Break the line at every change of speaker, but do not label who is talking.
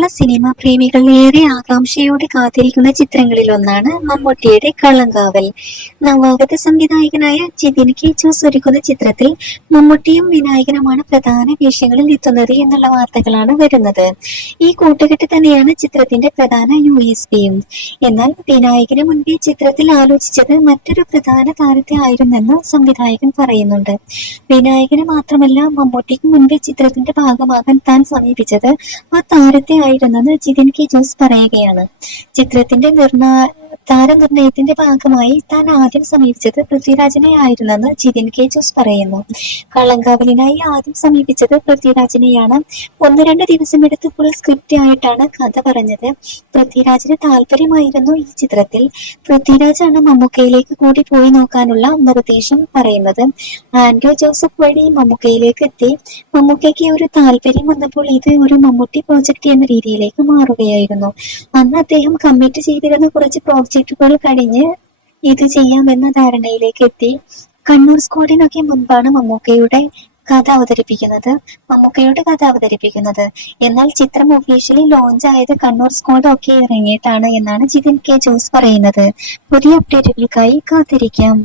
മലയാള cinema പ്രേമികൾ ഏറെ ആകാംക്ഷയോടെ കാത്തിരിക്കുന്ന ചിത്രങ്ങളിൽ ഒന്നാണ് മമ്മൂട്ടിയുടെ കള്ളങ്കാവൽ. നവാഗത സംവിധായകനായ ജിതിൻ കെ ജോസ് ഒരുക്കുന്ന ചിത്രത്തിൽ മമ്മൂട്ടിയും വിനായകനുമാണ് പ്രധാന വേഷങ്ങളിൽ എത്തുന്നത് എന്നുള്ള വാർത്തകളാണ് വരുന്നത്. ഈ കൂട്ടുകെട്ട് തന്നെയാണ് ചിത്രത്തിന്റെ പ്രധാന യു എസ് പിയും എന്നാൽ വിനായകന് മുൻപേ ചിത്രത്തിൽ ആലോചിച്ചത് മറ്റൊരു പ്രധാന താരത്തെ ആയിരുന്നെന്ന് സംവിധായകൻ പറയുന്നുണ്ട്. വിനായകന് മാത്രമല്ല മമ്മൂട്ടിക്ക് മുൻപേ ചിത്രത്തിന്റെ ഭാഗമാകാൻ താൻ സമീപിച്ചത് ആ താരത്തെ ആയിരുന്നെന്ന് ജിതിൻ കെ ജോസ് പറയുകയാണ്. ചിത്രത്തിന്റെ നിർമ്മാ താരനിർണയത്തിന്റെ ഭാഗമായി താൻ ആദ്യം സമീപിച്ചത് പൃഥ്വിരാജിനെ ആയിരുന്നെന്ന് ജിതിൻ കെ ജോസ് പറയുന്നു. കള്ളങ്കാവലിനായി ആദ്യം സമീപിച്ചത് പൃഥ്വിരാജിനെയാണ്. ഒന്ന് രണ്ട് ദിവസം എടുത്ത് ഫുൾ സ്ക്രിപ്റ്റ് ആയിട്ടാണ് കഥ പറഞ്ഞത്. പൃഥ്വിരാജിന് താല്പര്യമായിരുന്നു ഈ ചിത്രത്തിൽ. പൃഥ്വിരാജാണ് മമ്മൂക്കയിലേക്ക് കൂടി പോയി നോക്കാനുള്ള നിർദ്ദേശം പറയുന്നത്. ആൻഡ്രോ ജോസഫ് വഴി മമ്മൂക്കയിലേക്ക് എത്തി. മമ്മൂക്കയ്ക്ക് ഒരു താല്പര്യം വന്നപ്പോൾ ഇത് ഒരു മമ്മൂട്ടി പ്രോജക്റ്റ് എന്ന രീതിയിലേക്ക് മാറുകയായിരുന്നു. അന്ന് അദ്ദേഹം കമ്മിറ്റ് ചെയ്തിരുന്ന കുറച്ച് പ്രോജക്റ്റുകൾ കഴിഞ്ഞ് ഇത് ചെയ്യാമെന്ന ധാരണയിലേക്ക് എത്തി. കണ്ണൂർ സ്ക്വാഡിനൊക്കെ മുൻപാണ് മമ്മൂക്കയുടെ കഥ അവതരിപ്പിക്കുന്നത് മമ്മൂക്കയുടെ കഥ അവതരിപ്പിക്കുന്നത്. എന്നാൽ ചിത്രം ഒഫീഷ്യലി ലോഞ്ച് ആയത് കണ്ണൂർ സ്ക്വാഡ് ഒക്കെ ഇറങ്ങിയിട്ടാണ് എന്നാണ് ജിതിൻ കെ ജോസ് പറയുന്നത്. പുതിയ അപ്ഡേറ്റുകൾക്കായി കാത്തിരിക്കാം.